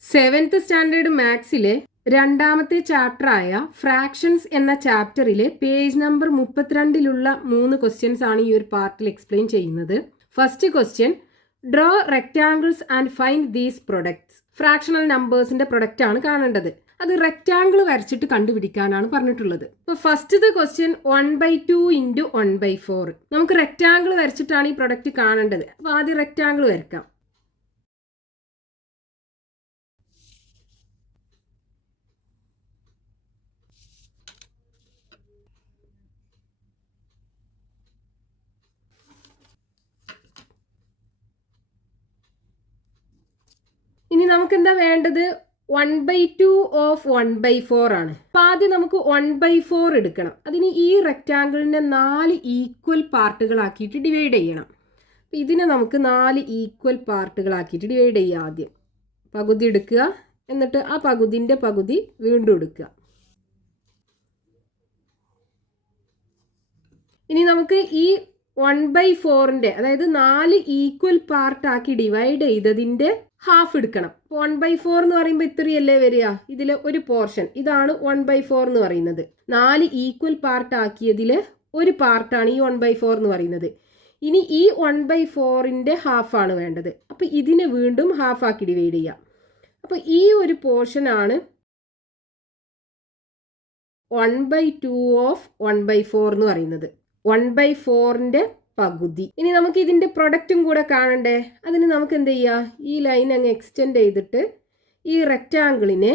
Seventh standard മാത്സിലെ രണ്ടാമത്തെ ചാപ്റ്ററായ fractions എന്ന ചാപ്റ്ററിലെ പേജ് നമ്പർ 32-ലുള്ള 3 ക്വസ്റ്റ്യൻസ് ആണ് ഈ ഒരു പാർട്ടിൽ എക്സ്പ്ലെയിൻ ചെയ്യുന്നത്. First question, draw rectangles and find these products. Fractional നമ്പേഴ്സിന്റെ പ്രൊഡക്റ്റ് ആണ് കാണേണ്ടത്. അത് റെക്ടാങ്കിൾ വരച്ചിട്ട് കണ്ടുപിടിക്കാനാണ് പറഞ്ഞിട്ടുള്ളത്. ഇപ്പോൾ ഫസ്റ്റത്തെ ക്വസ്റ്റ്യൻ 1/2 ഇൻറ്റു 1/4. നമുക്ക് റെക്ടാങ്കിൾ വരച്ചിട്ടാണ് ഈ പ്രൊഡക്റ്റ് കാണേണ്ടത്. അപ്പോൾ ആദ്യം റെക്ടാങ്കിൾ വരക്കാം. ഇനി നമുക്ക് എന്താ വേണ്ടത്? 1/2 ഓഫ് 1/4 ആണ്. അപ്പൊ ആദ്യം നമുക്ക് 1/4 എടുക്കണം. അതിന് ഈ റെക്റ്റാങ്കിളിനെ 4 ഈക്വൽ പാർട്ടുകളാക്കിയിട്ട് ഡിവൈഡ് ചെയ്യണം. അപ്പം ഇതിനെ നമുക്ക് 4 ഈക്വൽ പാർട്ടുകളാക്കിയിട്ട് ഡിവൈഡ് ചെയ്യുക. ആദ്യം പകുതി എടുക്കുക, എന്നിട്ട് ആ പകുതിൻ്റെ പകുതി വീണ്ടും എടുക്കുക. ഇനി നമുക്ക് ഈ 1/4ന്റെ അതായത് 4 ഈക്വൽ പാർട്ടാക്കി ഡിവൈഡ് ചെയ്തതിൻ്റെ ഹാഫ് എടുക്കണം. 1/4 എന്ന് പറയുമ്പോൾ ഇത്രയല്ലേ വരിക? ഇതിലെ ഒരു പോർഷൻ ഇതാണ് 1/4 എന്ന് പറയുന്നത്. 4 ഈക്വൽ പാർട്ട് ആക്കിയതിൽ ഒരു പാർട്ടാണ് ഈ 1/4 എന്ന് പറയുന്നത്. ഇനി ഈ 1/4ന്റെ ഹാഫാണ് വേണ്ടത്. അപ്പോൾ ഇതിനെ വീണ്ടും ഹാഫ് ആക്കി ഡിവൈഡ് ചെയ്യാം. അപ്പോൾ ഈ ഒരു പോർഷനാണ് 1/2 ഓഫ് 1/4 എന്ന് പറയുന്നത്. 1/4ന്റെ പകുതി. ഇനി നമുക്ക് ഇതിന്റെ പ്രൊഡക്റ്റും കൂടെ കാണണ്ടേ? അതിന് നമുക്ക് എന്ത് ചെയ്യാം? ഈ ലൈൻ അങ്ങ് എക്സ്റ്റെൻഡ് ചെയ്തിട്ട് ഈ റെക്റ്റാങ്കിളിനെ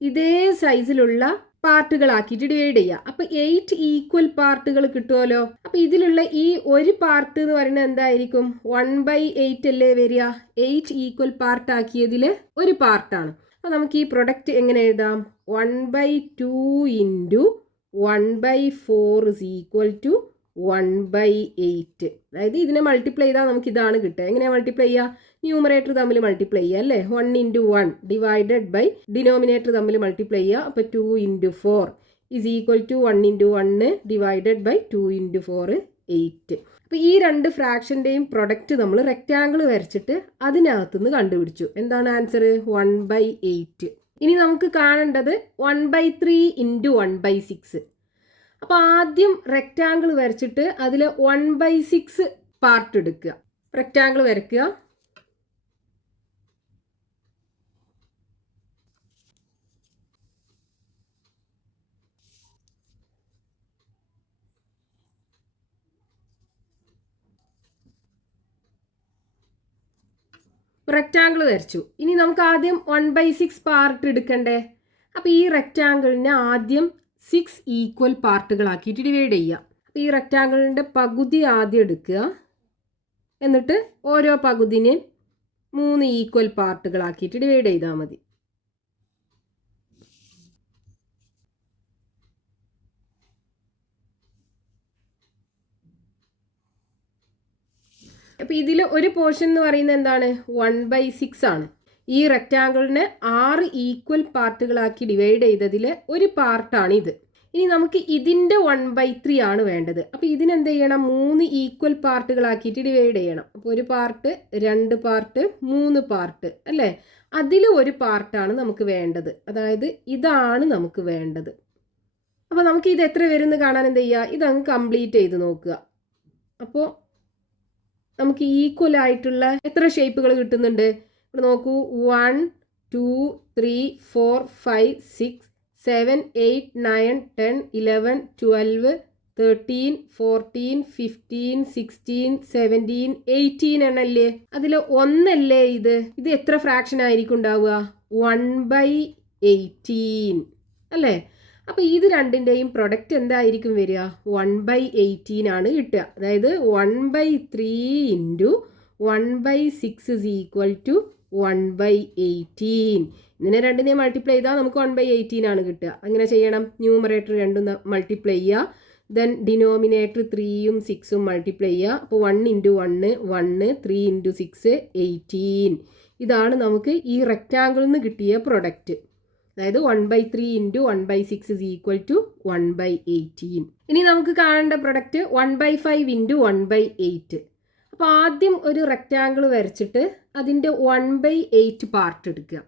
ഇതേ സൈസിലുള്ള പാർട്ടുകളാക്കിയിട്ട് ഡിവൈഡ് ചെയ്യുക. അപ്പൊ 8 ഈക്വൽ പാർട്ടുകൾ കിട്ടുമല്ലോ. അപ്പൊ ഇതിലുള്ള ഈ ഒരു പാർട്ട് എന്ന് പറയുന്നത് എന്തായിരിക്കും? 1/8 അല്ലേ വരിക? 8 ഈക്വൽ പാർട്ട് ആക്കിയതിൽ ഒരു പാർട്ടാണ്. അപ്പൊ നമുക്ക് ഈ പ്രൊഡക്റ്റ് എങ്ങനെ എഴുതാം? 1/2 ഇൻറ്റു 1/4 ഇസ് ഈക്വൽ ടു 1/8. അതായത് ഇതിനെ മൾട്ടിപ്ലൈ ചെയ്താൽ നമുക്ക് ഇതാണ് കിട്ടുക. എങ്ങനെയാണ് മൾട്ടിപ്ലൈ ചെയ്യുക? ന്യൂമറേറ്റർ തമ്മിൽ മൾട്ടിപ്ലൈ ചെയ്യുക അല്ലേ? 1 ഇൻറ്റു 1 ഡിവൈഡഡ് ബൈ ഡിനോമിനേറ്റർ തമ്മിൽ മൾട്ടിപ്ലൈ ചെയ്യുക. അപ്പോൾ 2 into 4 is equal to 1 into 1 divided by 2 into 4 8. അപ്പോൾ ഈ രണ്ട് ഫ്രാക്ഷൻ്റെയും പ്രൊഡക്റ്റ് നമ്മൾ റെക്റ്റാങ്കിൾ വരച്ചിട്ട് അതിനകത്തുനിന്ന് കണ്ടുപിടിച്ചു. എന്താണ് ആൻസർ? 1/8. ഇനി നമുക്ക് കാണേണ്ടത് 1/3 ഇൻറ്റു 1/6. അപ്പോൾ ആദ്യം റെക്റ്റാങ്കിൾ വരച്ചിട്ട് അതിൽ 1/6 പാർട്ട് എടുക്കുക. റെക്റ്റാങ്കിൾ വരയ്ക്കുക. റെക്റ്റാങ്കിൾ വരച്ചു. ഇനി നമുക്ക് ആദ്യം 1/6 പാർട്ട് എടുക്കണ്ടേ? അപ്പോൾ ഈ റെക്റ്റാങ്കിളിനെ ആദ്യം 6 ഈക്വൽ പാർട്ടുകളാക്കിയിട്ട് ഡിവൈഡ് ചെയ്യുക. അപ്പോൾ ഈ റെക്റ്റാങ്കിളിൻ്റെ പകുതി ആദ്യം എടുക്കുക, എന്നിട്ട് ഓരോ പകുതിനെ 3 ഈക്വൽ പാർട്ടുകളാക്കിയിട്ട് ഡിവൈഡ് ചെയ്താൽ മതി. അപ്പോൾ ഇതിൽ ഒരു പോർഷൻ എന്ന് പറയുന്നത് എന്താണ്? 1/6 ആണ്. ഈ റെക്റ്റാങ്കിളിനെ 6 ഈക്വൽ പാർട്ടുകളാക്കി ഡിവൈഡ് ചെയ്തതിൽ ഒരു പാർട്ടാണ് ഇത്. ഇനി നമുക്ക് ഇതിൻ്റെ 1/3 ആണ് വേണ്ടത്. അപ്പോൾ ഇതിനെന്ത് ചെയ്യണം? 3 ഈക്വൽ പാർട്ടുകളാക്കിയിട്ട് ഡിവൈഡ് ചെയ്യണം. അപ്പോൾ ഒരു പാർട്ട്, 2 പാർട്ട്, 3 പാർട്ട് അല്ലേ? അതിൽ ഒരു പാർട്ടാണ് നമുക്ക് വേണ്ടത്. അതായത് ഇതാണ് നമുക്ക് വേണ്ടത്. അപ്പോൾ നമുക്ക് ഇത് എത്ര വരുമെന്ന് കാണാൻ എന്ത് ചെയ്യുക? ഇതങ്ങ് കംപ്ലീറ്റ് ചെയ്ത് നോക്കുക. അപ്പോൾ നമുക്ക് ഈക്വൽ ആയിട്ടുള്ള എത്ര ഷേപ്പുകൾ കിട്ടുന്നുണ്ട്? ഇവിടെ നോക്കൂ. 1 2 3 4 5 6 7 8 9 10 11 12 13 14 15 16 17 18 എണ്ണല്ലേ? അതിൽ ഒന്നല്ലേ ഇത്? ഇത് എത്ര ഫ്രാക്ഷൻ ആയിരിക്കും ഉണ്ടാവുക? 1/18 അല്ലേ? അപ്പോൾ ഇത് രണ്ടിൻ്റെയും പ്രൊഡക്റ്റ് എന്തായിരിക്കും വരിക? 1/18 ആണ് കിട്ടുക. അതായത് 1/3 ഇൻറ്റു 1/6 ഇസ് ഈക്വൽ ടു 1/18. ഇതിനെ രണ്ടിനെയും മൾട്ടിപ്ലൈ ചെയ്താൽ നമുക്ക് 1/18 ആണ് കിട്ടുക. അങ്ങനെ ചെയ്യണം. ന്യൂമറേറ്റർ രണ്ടും മൾട്ടിപ്ലൈ ചെയ്യുക. ദെൻ ഡിനോമിനേറ്റർ 3ഉം 6ഉം മൾട്ടിപ്ലൈ ചെയ്യുക. അപ്പോൾ 1 ഇൻറ്റു 1 1, 3 ഇൻറ്റു 6 18. ഇതാണ് നമുക്ക് ഈ റെക്റ്റാങ്കിളിൽ നിന്ന് കിട്ടിയ പ്രൊഡക്റ്റ്. അതായത് 1/3 ഇൻറ്റു 1/6 ഇസ് ഈക്വൽ ടു 1/18. ഇനി നമുക്ക് കാണേണ്ട പ്രൊഡക്റ്റ് 1/5 ഇൻറ്റു 1/8. അപ്പോൾ ആദ്യം ഒരു റെക്റ്റാങ്കിൾ വരച്ചിട്ട് അതിൻ്റെ 1/8 പാർട്ട് എടുക്കുക.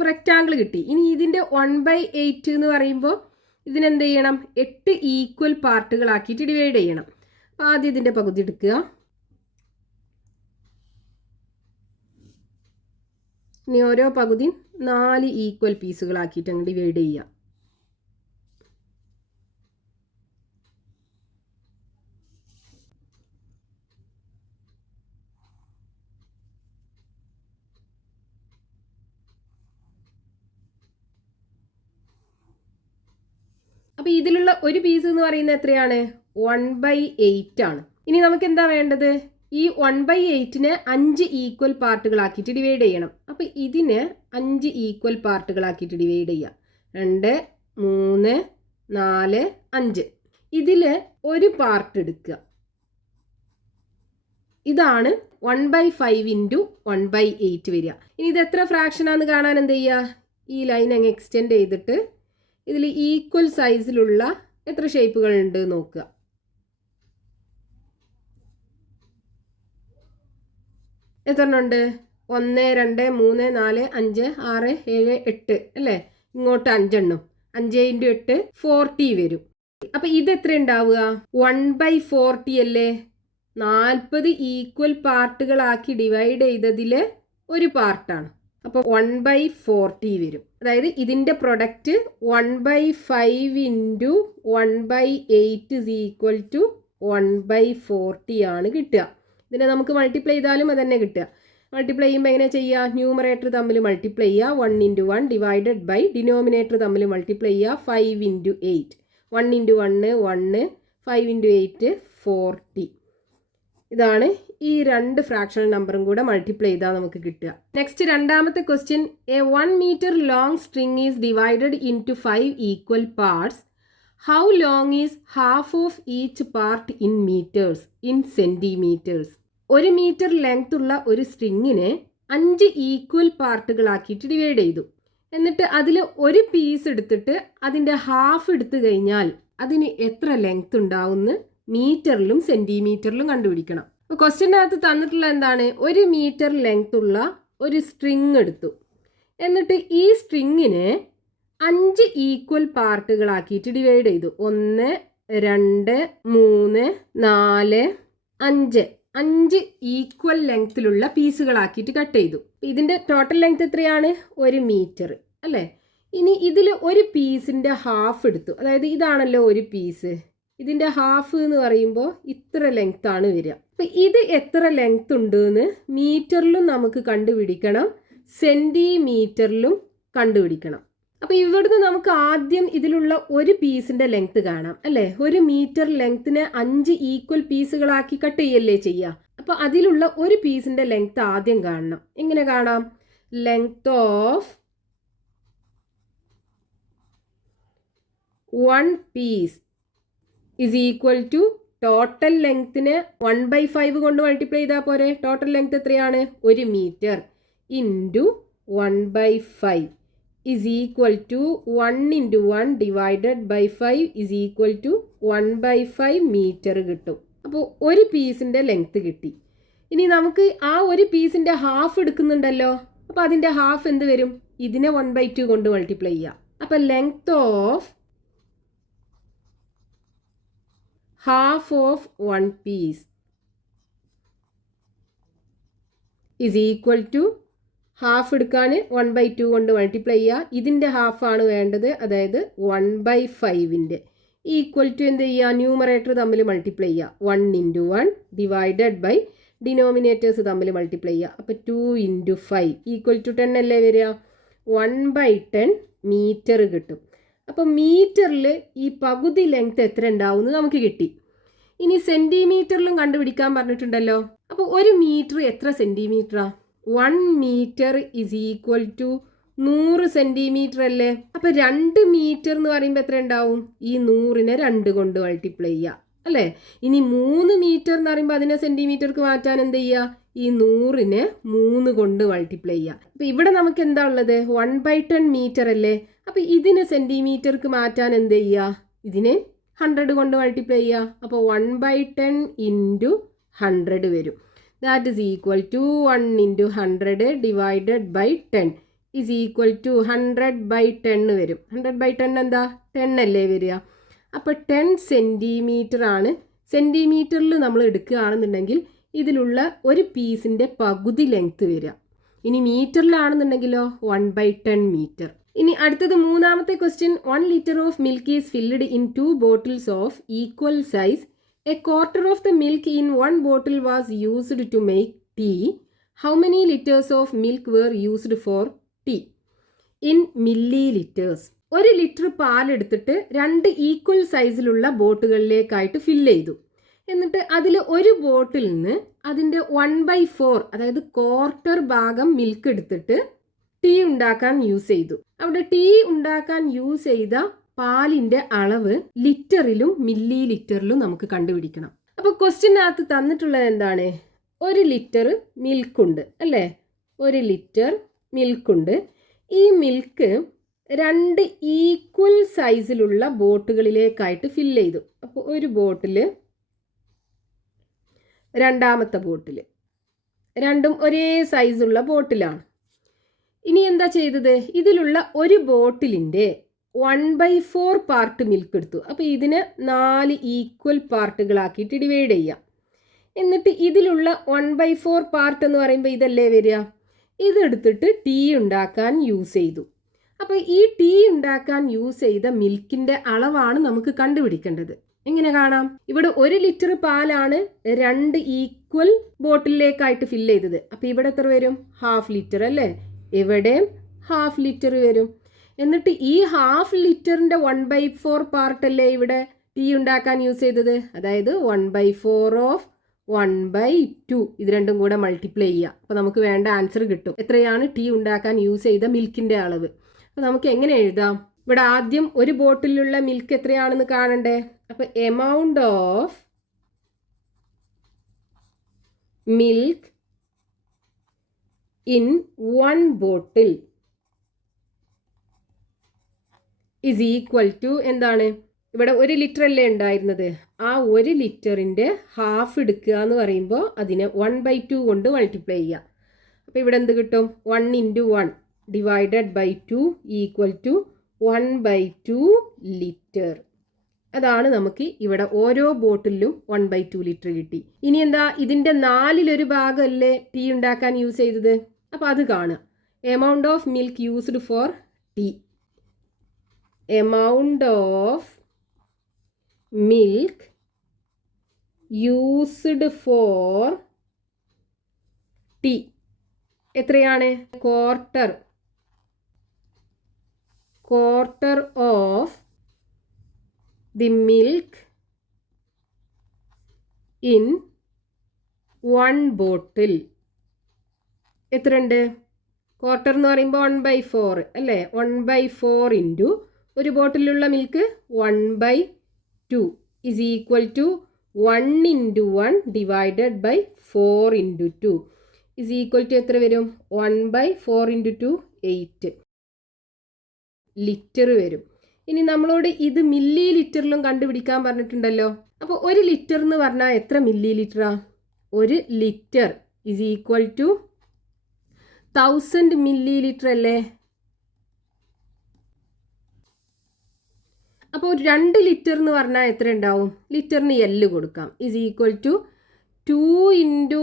അപ്പോൾ റെക്റ്റാങ്കിൾ കിട്ടി. ഇനി ഇതിൻ്റെ 1/8 എന്ന് പറയുമ്പോൾ ഇതിനെന്ത് ചെയ്യണം? 8 ഈക്വൽ പാർട്ടുകളാക്കിയിട്ട് ഡിവൈഡ് ചെയ്യണം. അപ്പോൾ ആദ്യം ഇതിൻ്റെ പകുതി എടുക്കുക. ഇനി ഓരോ പകുതിയും 4 ഈക്വൽ പീസുകളാക്കിയിട്ട് അങ്ങ് ഡിവൈഡ് ചെയ്യുക. അപ്പോൾ ഇതിലുള്ള ഒരു പീസ് എന്ന് പറയുന്നത് എത്രയാണ്? 1/8 ആണ്. ഇനി നമുക്ക് എന്താ വേണ്ടത്? ഈ 1/8നെ 5 ഈക്വൽ പാർട്ടുകളാക്കിയിട്ട് ഡിവൈഡ് ചെയ്യണം. അപ്പോൾ ഇതിനെ 5 ഈക്വൽ പാർട്ടുകളാക്കിയിട്ട് ഡിവൈഡ് ചെയ്യുക. 2, 3, 4, 5. ഇതിൽ ഒരു പാർട്ട് എടുക്കുക. ഇതാണ് 1/5 ഇൻറ്റു 1/8 വരിക. ഇനി ഇത് എത്ര ഫ്രാക്ഷനാന്ന് കാണാൻ എന്ത് ചെയ്യുക? ഈ ലൈൻ അങ്ങ് എക്സ്റ്റെൻഡ് ചെയ്തിട്ട് ഇതിൽ ഈക്വൽ സൈസിലുള്ള എത്ര ഷേപ്പുകൾ ഉണ്ട് നോക്കുക. എത്ര ഉണ്ട്? 1, 2, 3, 4, 5, 6, 7, 8 അല്ലേ? ഇങ്ങോട്ട് 5 എണ്ണം. 5 × 8 40 വരും. അപ്പം ഇത് എത്ര ഉണ്ടാവുക? 1/40 അല്ലേ? 40 ഈക്വൽ പാർട്ടുകളാക്കി ഡിവൈഡ് ചെയ്തതിൽ ഒരു പാർട്ടാണ്. അപ്പോൾ 1/40 വരും. അതായത് ഇതിൻ്റെ product 1/5 into 1/8 is equal to 1/40 ആണ് കിട്ടുക. ഇതിനെ നമുക്ക് മൾട്ടിപ്ലൈ ചെയ്താലും അത് തന്നെ കിട്ടുക. മൾട്ടിപ്ലൈ ചെയ്യുമ്പോൾ എങ്ങനെ ചെയ്യുക? ന്യൂമറേറ്റർ തമ്മിൽ മൾട്ടിപ്ലൈ ചെയ്യുക. 1 × 1 ഡിവൈഡഡ് ബൈ ഡിനോമിനേറ്റർ തമ്മിൽ മൾട്ടിപ്ലൈ ചെയ്യുക. 5 × 8. 1 × 1 1, 5 × 8 40. ഇതാണ് ഈ രണ്ട് ഫ്രാക്ഷണൽ നമ്പറും കൂടെ മൾട്ടിപ്ലൈ ചെയ്താൽ നമുക്ക് കിട്ടുക. നെക്സ്റ്റ് രണ്ടാമത്തെ question. A 1 meter long string is divided into 5 equal parts. How long is half of each part in meters, in centimeters? 1 metre length ഉള്ള ഒരു സ്ട്രിങ്ങിനെ 5 ഈക്വൽ പാർട്ടുകളാക്കിയിട്ട് ഡിവൈഡ് ചെയ്തു. എന്നിട്ട് അതിൽ ഒരു പീസ് എടുത്തിട്ട് അതിൻ്റെ ഹാഫ് എടുത്തു കഴിഞ്ഞാൽ അതിന് എത്ര ലെങ്ത് ഉണ്ടാവുമെന്ന് മീറ്ററിലും സെൻറ്റിമീറ്ററിലും കണ്ടുപിടിക്കണം. അപ്പോൾ ക്വസ്റ്റ്യനകത്ത് തന്നിട്ടുള്ള എന്താണ്? 1 മീറ്റർ ലെങ്ത് ഉള്ള ഒരു സ്ട്രിങ് എടുത്തു. എന്നിട്ട് ഈ സ്ട്രിങ്ങിനെ 5 ഈക്വൽ പാർട്ടുകളാക്കിയിട്ട് ഡിവൈഡ് ചെയ്തു. 1, 2, 3, 4, 5. 5 ഈക്വൽ ലെങ്ത്തിലുള്ള പീസുകളാക്കിയിട്ട് കട്ട് ചെയ്തു. ഇതിൻ്റെ ടോട്ടൽ ലെങ്ത് എത്രയാണ്? 1 മീറ്റർ അല്ലേ? ഇനി ഇതിൽ ഒരു പീസിൻ്റെ ഹാഫ് എടുത്തു. അതായത് ഇതാണല്ലോ ഒരു പീസ്. ഇതിൻ്റെ ഹാഫ് എന്ന് പറയുമ്പോൾ ഇത്ര ലെങ്ത് ആണ് വരിക. അപ്പം ഇത് എത്ര ലെങ്ത് ഉണ്ട് എന്ന് മീറ്ററിലും നമുക്ക് കണ്ടുപിടിക്കണം, സെൻറ്റിമീറ്ററിലും കണ്ടുപിടിക്കണം. അപ്പോൾ ഇവിടുന്ന് നമുക്ക് ആദ്യം ഇതിലുള്ള ഒരു പീസിൻ്റെ ലെങ്ത് കാണാം അല്ലേ? 1 മീറ്റർ ലെങ്ത്തിനെ 5 ഈക്വൽ പീസുകളാക്കി കട്ട് ചെയ്യല്ലേ ചെയ്യുക. അപ്പോൾ അതിലുള്ള ഒരു പീസിൻ്റെ ലെങ്ത് ആദ്യം കാണണം. എങ്ങനെ കാണാം? Length of 1 piece is equal to total ലെങ്ത്തിനെ 1/5 കൊണ്ട് മൾട്ടിപ്ലൈ ചെയ്താൽ പോരെ? ടോട്ടൽ ലെങ്ത് എത്രയാണ്? 1 metre into 1/5 is equal to 1 × 1 divided by 5 is equal to 1/5 metre കിട്ടും. അപ്പോൾ ഒരു പീസിൻ്റെ ലെങ്ത് കിട്ടി. ഇനി നമുക്ക് ആ ഒരു പീസിൻ്റെ ഹാഫ് എടുക്കുന്നുണ്ടല്ലോ. അപ്പോൾ അതിൻ്റെ ഹാഫ് എന്ത് വരും? ഇതിനെ 1/2 കൊണ്ട് മൾട്ടിപ്ലൈ ചെയ്യുക. അപ്പോൾ length of half of 1 piece is equal to half എടുക്കാൻ 1/2 കൊണ്ട് മൾട്ടിപ്ലൈ ചെയ്യുക. ഇതിൻ്റെ ഹാഫാണ് വേണ്ടത്, അതായത് 1/5ൻ്റെ ഈക്വൽ ടു എന്ത് ചെയ്യുക? ന്യൂമറേറ്റർ തമ്മിൽ മൾട്ടിപ്ലൈ ചെയ്യുക. 1 × 1 ഡിവൈഡഡ് ബൈ ഡിനോമിനേറ്റേഴ്സ് തമ്മിൽ മൾട്ടിപ്ലൈ ചെയ്യുക. അപ്പോൾ 2 × 5 ഈക്വൽ ടു 10 അല്ലേ വരിക? 1/10 മീറ്റർ കിട്ടും. അപ്പോൾ മീറ്ററിൽ ഈ പകുതി ലെങ്ത് എത്ര ഉണ്ടാവും എന്ന് നമുക്ക് കിട്ടി. ഇനി സെൻറ്റിമീറ്ററിലും കണ്ടുപിടിക്കാൻ പറഞ്ഞിട്ടുണ്ടല്ലോ. അപ്പോൾ 1 മീറ്റർ എത്ര സെൻറ്റിമീറ്ററാണ്? 1 metre is equal to 100 centimetre അല്ലേ? അപ്പോൾ 2 മീറ്റർ എന്ന് പറയുമ്പോൾ എത്ര ഉണ്ടാവും? ഈ 100നെ 2 കൊണ്ട് മൾട്ടിപ്ലൈ ചെയ്യുക അല്ലേ? ഇനി 3 മീറ്റർ എന്ന് പറയുമ്പോൾ അതിനെ സെൻറ്റിമീറ്റർക്ക് മാറ്റാൻ എന്ത് ചെയ്യുക? ഈ 100നെ 3 കൊണ്ട് മൾട്ടിപ്ലൈ ചെയ്യുക. അപ്പോൾ ഇവിടെ നമുക്ക് എന്താ ഉള്ളത്? 1/10 മീറ്റർ അല്ലേ? അപ്പോൾ ഇതിനെ സെൻറ്റിമീറ്റർക്ക് മാറ്റാൻ എന്ത് ചെയ്യുക? ഇതിനെ 100 കൊണ്ട് മൾട്ടിപ്ലൈ ചെയ്യുക. അപ്പോൾ 1/10 ഇൻറ്റു 100 വരും. That is equal to 1 × 100 divided by 10 is equal to 100/10 വരും. 100/10 എന്താ? 10 അല്ലേ വരിക? അപ്പോൾ 10 സെൻറ്റിമീറ്റർ ആണ്. സെൻറ്റിമീറ്ററിൽ നമ്മൾ എടുക്കുകയാണെന്നുണ്ടെങ്കിൽ ഇതിലുള്ള ഒരു പീസിൻ്റെ പകുതി ലെങ്ത് വരിക. ഇനി മീറ്ററിലാണെന്നുണ്ടെങ്കിലോ 1/10 മീറ്റർ. ഇനി അടുത്തത് മൂന്നാമത്തെ question. 1 litre of milk is filled in 2 bottles of equal size. A quarter of the milk in 1 bottle was used to make tea. How many litres of milk were used for tea in millilitres? 1 litre പാലെടുത്തിട്ട് 2 equal സൈസിലുള്ള ബോട്ടുകളിലേക്കായിട്ട് fill ചെയ്തു. എന്നിട്ട് അതിൽ ഒരു ബോട്ടിൽ നിന്ന് അതിൻ്റെ 1/4 അതായത് ക്വാർട്ടർ ഭാഗം മിൽക്ക് എടുത്തിട്ട് ടീ ഉണ്ടാക്കാൻ യൂസ് ചെയ്തു. അവിടെ ടീ ഉണ്ടാക്കാൻ യൂസ് ചെയ്ത പാലിൻ്റെ അളവ് ലിറ്ററിലും മില്ലി ലിറ്ററിലും നമുക്ക് കണ്ടുപിടിക്കണം. അപ്പോൾ ക്വസ്റ്റ്യനകത്ത് തന്നിട്ടുള്ളത് എന്താണ്? 1 ലിറ്റർ മിൽക്കുണ്ട് അല്ലേ? 1 ലിറ്റർ മിൽക്കുണ്ട്. ഈ മിൽക്ക് 2 ഈക്വൽ സൈസിലുള്ള ബോട്ടുകളിലേക്കായിട്ട് ഫില്ല് ചെയ്തു. അപ്പോൾ ഒരു ബോട്ടിൽ, രണ്ടാമത്തെ ബോട്ടിൽ, രണ്ടും ഒരേ സൈസുള്ള ബോട്ടിലാണ്. ഇനി എന്താ ചെയ്തത്? ഇതിലുള്ള ഒരു ബോട്ടിലിൻ്റെ 1/4 പാർട്ട് മിൽക്ക് എടുത്തു. അപ്പോൾ ഇതിനെ 4 ഈക്വൽ പാർട്ടുകളാക്കിയിട്ട് ഡിവൈഡ് ചെയ്യാം. എന്നിട്ട് ഇതിലുള്ള 1/4 പാർട്ട് എന്ന് പറയുമ്പോൾ ഇതല്ലേ വരിക? ഇതെടുത്തിട്ട് ടീ ഉണ്ടാക്കാൻ യൂസ് ചെയ്തു. അപ്പോൾ ഈ ടീ ഉണ്ടാക്കാൻ യൂസ് ചെയ്ത മിൽക്കിൻ്റെ അളവാണ് നമുക്ക് കണ്ടുപിടിക്കേണ്ടത്. എങ്ങനെ കാണാം? ഇവിടെ 1 ലിറ്റർ പാലാണ് 2 ഈക്വൽ ബോട്ടിലേക്കായിട്ട് ഫില്ല് ചെയ്തത്. അപ്പോൾ ഇവിടെ എത്ര വരും? 1/2 ലിറ്റർ അല്ലേ? ഇവിടെയും 1/2 ലിറ്റർ വരും. എന്നിട്ട് ഈ 1/2 ലിറ്ററിൻ്റെ 1/4 പാർട്ടല്ലേ ഇവിടെ ടീ ഉണ്ടാക്കാൻ യൂസ് ചെയ്തത്. അതായത് 1/4 ഓഫ് 1/2. ഇത് രണ്ടും കൂടെ മൾട്ടിപ്ലൈ ചെയ്യുക. അപ്പോൾ നമുക്ക് വേണ്ട ആൻസർ കിട്ടും. എത്രയാണ് ടീ ഉണ്ടാക്കാൻ യൂസ് ചെയ്ത മിൽക്കിൻ്റെ അളവ്? അപ്പോൾ നമുക്ക് എങ്ങനെ എഴുതാം? ഇവിടെ ആദ്യം ഒരു ബോട്ടിലുള്ള മിൽക്ക് എത്രയാണെന്ന് കാണണ്ടേ? അപ്പോൾ amount of milk in 1 bottle is equal to എന്താണ്? ഇവിടെ 1 ലിറ്റർ അല്ലേ ഉണ്ടായിരുന്നത്. ആ 1 ലിറ്ററിൻ്റെ ഹാഫ് എടുക്കുക എന്ന് പറയുമ്പോൾ അതിനെ 1/2 കൊണ്ട് മൾട്ടിപ്ലൈ ചെയ്യുക. അപ്പോൾ ഇവിടെ എന്ത് കിട്ടും? 1 × 1 divided by 2 equal to 1/2 litre. അതാണ് നമുക്ക് ഇവിടെ ഓരോ ബോട്ടിലും 1/2 ലിറ്റർ കിട്ടി. ഇനി എന്താ? ഇതിൻ്റെ 4/1 ഭാഗമല്ലേ ടീ ഉണ്ടാക്കാൻ യൂസ് ചെയ്തത്. അപ്പോൾ അത് കാണുക. Amount of milk used for tea. Amount of milk used for tea എത്രയാണ്? Quarter of the milk in 1 bottle. എത്രയുണ്ട്? ക്വാർട്ടർ എന്ന് പറയുമ്പോൾ 1/4 അല്ലേ? 1/4 ഇൻറ്റു ഒരു ബോട്ടിലുള്ള milk 1/2 is equal to 1 × 1 divided by 4 × 2 is equal to എത്ര വരും? 1/4 × 2 8 ലിറ്റർ വരും. ഇനി നമ്മളോട് ഇത് മില്ലി ലിറ്ററിലും കണ്ടുപിടിക്കാൻ പറഞ്ഞിട്ടുണ്ടല്ലോ. അപ്പോൾ 1 ലിറ്റർ എന്ന് പറഞ്ഞാൽ എത്ര മില്ലി ലിറ്ററാ? 1 litre is equal to 1000 millilitre അല്ലേ? അപ്പോൾ 2 ലിറ്റർ എന്ന് പറഞ്ഞാൽ എത്ര ഉണ്ടാവും? ലിറ്ററിന് L കൊടുക്കാം. Is equal to 2 ×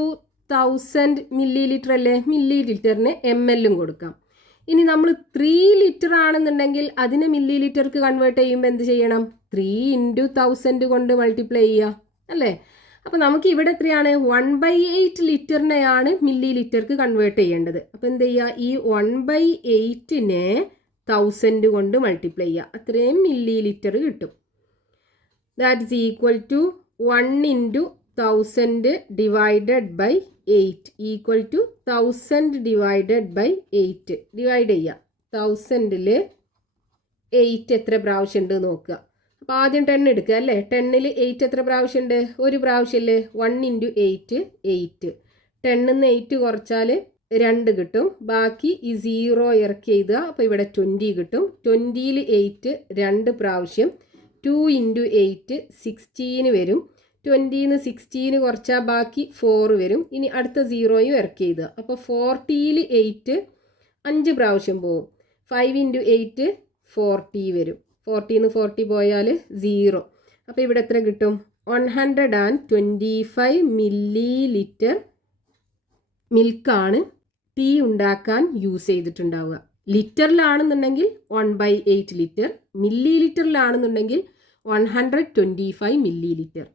1000 millilitre അല്ലേ? മില്ലി ലിറ്ററിന് ml കൊടുക്കാം. ഇനി നമ്മൾ 3 ലിറ്റർ ആണെന്നുണ്ടെങ്കിൽ അതിനെ മില്ലി ലിറ്റർക്ക് കൺവേർട്ട് ചെയ്യുമ്പോൾ എന്ത് ചെയ്യണം? 3 × 1000 കൊണ്ട് മൾട്ടിപ്ലൈ ചെയ്യുക അല്ലേ? അപ്പോൾ നമുക്ക് ഇവിടെ എത്രയാണ്? 1/8 ലിറ്ററിനെയാണ് മില്ലി ലിറ്റർക്ക് കൺവേർട്ട് ചെയ്യേണ്ടത്. അപ്പോൾ എന്ത് ചെയ്യുക? ഈ 1/8നെ 1000 കൊണ്ട് മൾട്ടിപ്ലൈ ചെയ്യുക. അത്രയും മില്ലി ലിറ്റർ കിട്ടും. That is equal to 1 × 1000 divided by 8 equal to 1000 divided by 8. Divide ചെയ്യുക. 1000ൽ 8 എത്ര പ്രാവശ്യം ഉണ്ട് നോക്കുക. അപ്പോൾ ആദ്യം 10 എടുക്കുക അല്ലേ? 10ൽ 8 എത്ര പ്രാവശ്യം ഉണ്ട്? ഒരു പ്രാവശ്യമല്ലേ? 1 × 8 8. 10ൽ നിന്ന് 8 കുറച്ചാൽ 2 കിട്ടും. ബാക്കി ഈ 0 ഇറക്കി എഴുതുക. അപ്പോൾ ഇവിടെ 20 കിട്ടും. 20ൽ 8 2 പ്രാവശ്യം. 2 × 8 16 വരും. 20ൽ നിന്ന് 16 കുറച്ചാൽ ബാക്കി 4 വരും. ഇനി അടുത്ത 0യും ഇറക്കി എഴുതുക. അപ്പോൾ 40ൽ 8 5 പ്രാവശ്യം പോവും. 5 × 8 40 വരും. 40 നിന്ന് 40 പോയാൽ 0. അപ്പോൾ ഇവിടെ എത്ര കിട്ടും? 125 മില്ലി ലിറ്റർ മിൽക്കാണ് ടീ ഉണ്ടാക്കാൻ യൂസ് ചെയ്തിട്ടുണ്ടാവുക. ലിറ്ററിലാണെന്നുണ്ടെങ്കിൽ 1/8 ലിറ്റർ, മില്ലി ലിറ്ററിലാണെന്നുണ്ടെങ്കിൽ 125 മില്ലി ലിറ്റർ.